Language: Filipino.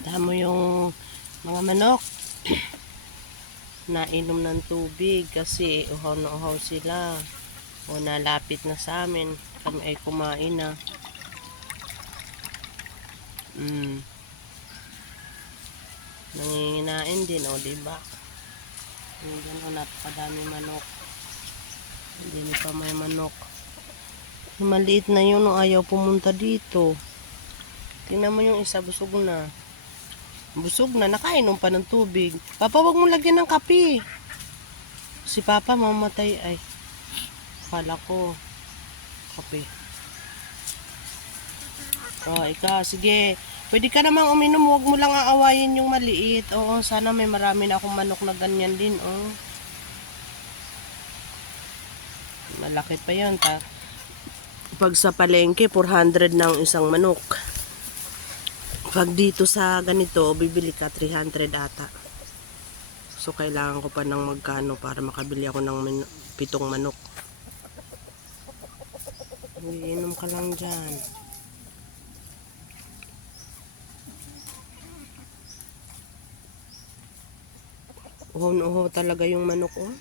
Tama yung mga manok nainom ng tubig kasi uhaw na uhaw sila o nalapit na sa amin. Kami ay kumain na. Nanginginain din, o diba? Yung gano'n, napakadami manok. Hindi pa may manok. Yung maliit na yun, ayaw pumunta dito. Tingnan mo yung isa, busog na. Busog na, nakainom pa ng tubig. Papa, wag mo lagyan ng kape. Si Papa mamatay ay. Akala ko, kape. Oh, ikaw, sige. Pwede ka namang uminom, wag mo lang aawayin yung maliit. Oo, sana may marami na akong manok na ganyan din, oh. Malaki pa yun, ta. Pag sa palengke, 400 na ang isang manok. Pag dito sa ganito, bibili ka 300 ata. So, kailangan ko pa ng magkano para makabili ako ng 7 manok. Iinom ka lang dyan. Uhaw na uhaw talaga yung manok, oh.